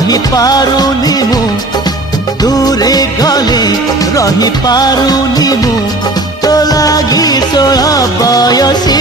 रही पारुनी मु दूरे गले रही पारुनी मु तो लागी 16 बयसी